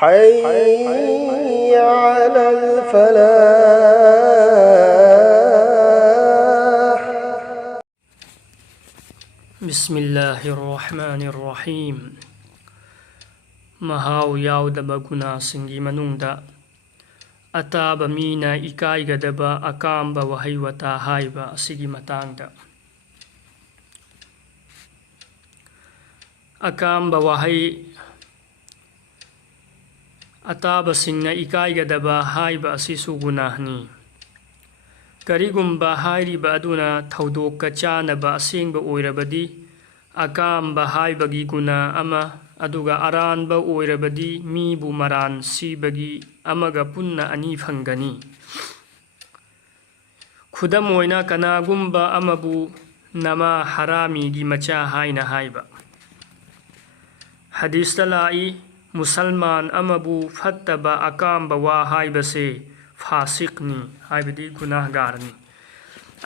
حي على الفلاح. بسم الله الرحمن الرحيم. Mahau yaudaba gunasingi manungda ataba mina ikaigadaba akamba wahai wata haiba asigi matangda. Akamba wahai ataba singna ikaigadaba haiba asisu gunahni. Karigumba hairiba aduna thaudoka chanaba asingba oirabadi akamba haibagi guna ama aduga aranba oirabadi mibu maran sibagi amaga punna ani phangani. Khudam oina kanagumba amabu nama harami gi macha haina haiba. Hadis talai musalman amabu fattaba akamba wa haiba se fasiqni haibadi gunahgarni.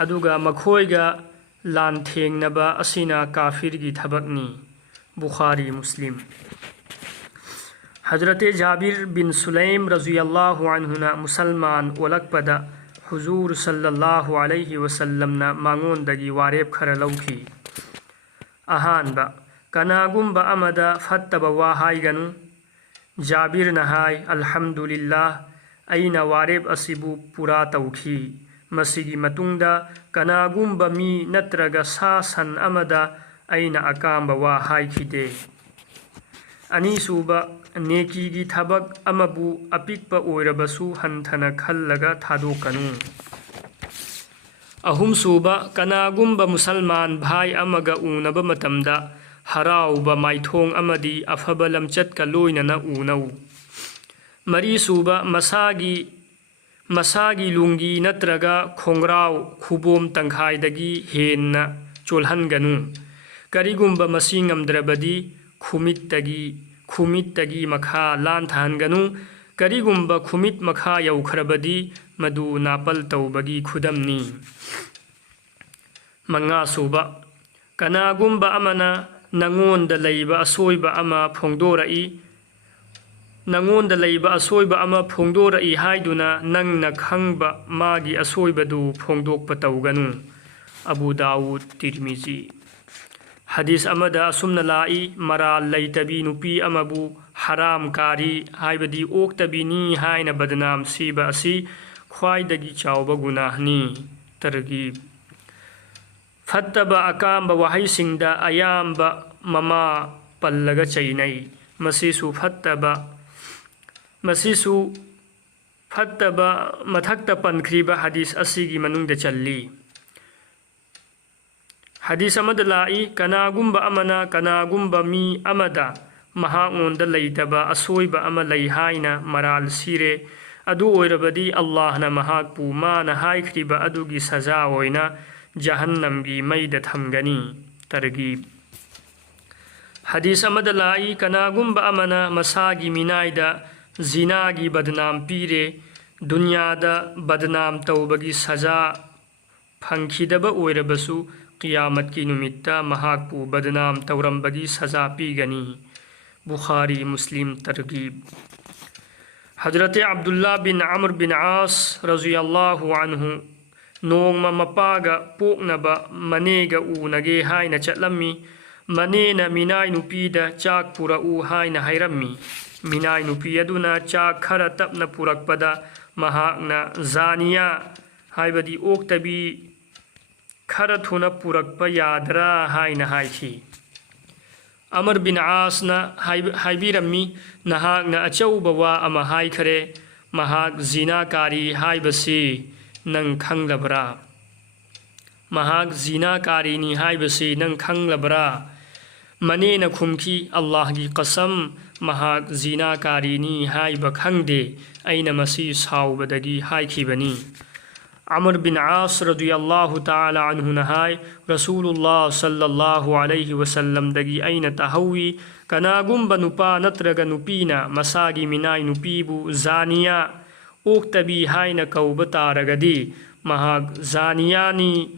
Aduga makhoiga lantheng naba asina kafir gi thabakni. Bukhari Muslim. Hazrat Jabir bin Sulaim raziyallahu anhuna musalman olakpada Huzur sallallahu alayhi wasallam na mangondagi wareb khara lauki. Ahanba kanagumba amada fattaba wahai ganu. Jabir nahai alhamdulillah aina wareb asibu pura tauki. Masigi matungda kanagumba mi natraga sasan amada aina akamba wa haikide. Ani suba neki gi thabak amabu apikpa oirabasu hanthana khallaga thadokanu. Ahum suba kanagumba musalman bhai amaga unaba matamda harauba maithong amadi afaba lamchat loinana unau. Mari suba masagi lungi natraga khongrau khubom tangkhaidagi henna cholhanganu. Karigumba masingam drabadi khumittagi makha lantahanganu. Karigumba khumit makha yaukhrabadi madu napal taubagi khudamni. Manga suba kanagumba amana nangonda leiba asoiba ama phongdorai. Nangonda leiba asoiba ama phongdorai haiduna nangna khangba magi asoibadu phongdokpa tauganu. Abu Dawud Tirmizi. Hadis amada asumna lai maral laitabi nupi amabu haram kari haibadi oktabi ni haina badnam siba asi khwaidagi chawba gunahni. Targhib. Fattaba akamba wahai singda ayamba mama pallaga chainai. Masisu fattaba mathakta pankriba hadis asigi manungda challi. Hadis amada lai kanagumba amana kanagumba mi amada mahangonda laitaba asoiba ama laihaina maral sire adu oirabadi Allah na mahakpu mana haikriba adugi saza oina jahannamgi maida thamgani. Targhib. Hadis amada lai kanagumba amana masagi minaida zinagi badnam pire dunyada badnam taubagi saza phangkhidaba oirabasu Qiyamat ki numitta mahakpu badnam taurambagi saza pigani. Bukhari Muslim Targhib. Hazrat Abdullah bin Amr bin As raziyallahu anhu nongma mapaga poknaba manega unage haina chatlammi. Manena minai nupida chak pura'u haina hairammi. Minai nupi aduna chak khara tapna purakpada mahakna zaniya haibadi oktabi khara thuna purakpa yadra haina haiki. Amr bin Asna haibirammi nahakna achauba wa ama haikhare mahak zina kari haibasi nang khanglabra. Mahak zina kari ni haibasi nang khanglabra. Manena khumki Allah gi qasam mahak zina kari ni haiba khangde aina masi saubadagi haikhibani. Amr bin As radiyallahu ta'ala anhu nahai Rasulullah sallallahu alayhi wasallam dagi aina tahawi kanagumba nupa natraga nupina masagi minai nupibu zaniya oktabi haina kauba taragadi mahag zaniyani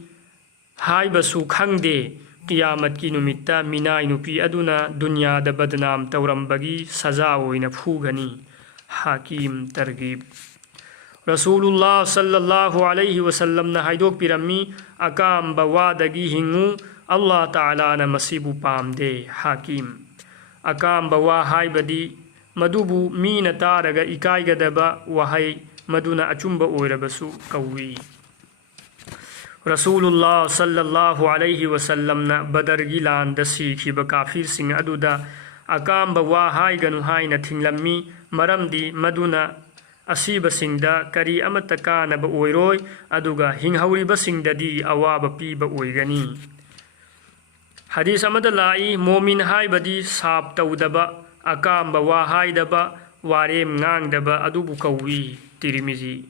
haibasu khangde qiyamatki numitta minai nupi aduna dunyada badnam tawrambagi saza oina phugani. Hakim Targhib. Rasulullah sallallahu alaihi wasallam na haidok pirami akam bawadagi hingu Allah Ta'ala na masibu pamde. Hakim. Akam bawa haibadi madubu mina taraga ikaigadaba wahai maduna achumba oirabasu kawi. Rasulullah sallallahu alaihi wasallam na badargi landa sikhiba kafir sing aduda akamba wa haiganu haina thinglammi maramdi maduna asiba singda kari amata kanaba oiroi aduga hinghauriba singdadi awaba piba oigani. Hadis amada lai momin haibadi sab tawdaba akamba wa haidaba warem ngangdaba adubu kawi. Tirmizi.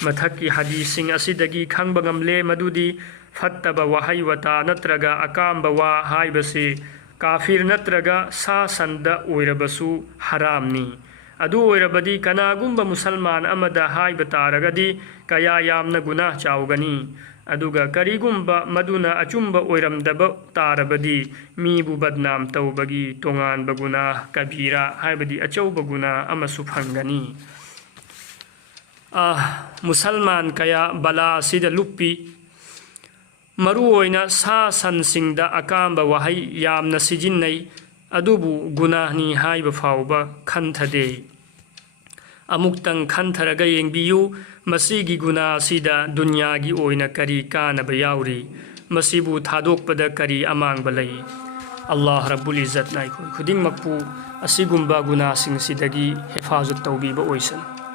Mathaki hadising asidagi khangba ngamle madudi fattaba wahai wata natraga akamba wa haibase kafir natraga sa sanda oirabasu haramni. Adu oirabadi kanagumba musalman amada haiba taragadi kaya yamna guna chaugani. Aduga karigumba maduna achumba oiramdaba tarabadi mibu badnam tawbagi tongan baguna kabira haibadi achauba guna amasu phangani. Musalman kaya bala sida lupi maru oina sa san singda akamba wahai yamna sijinnai adubu gunahni haiba fauba khanthade. Amuktang khantharaga yengbiyu masigi guna sida dunyagi oina kari kanaba yauri masibu thadokpada kari amangba lay. Allah Rabbul Izzat na khuding makpu asigumba guna sing sidagi hefazat tawbiba oisan.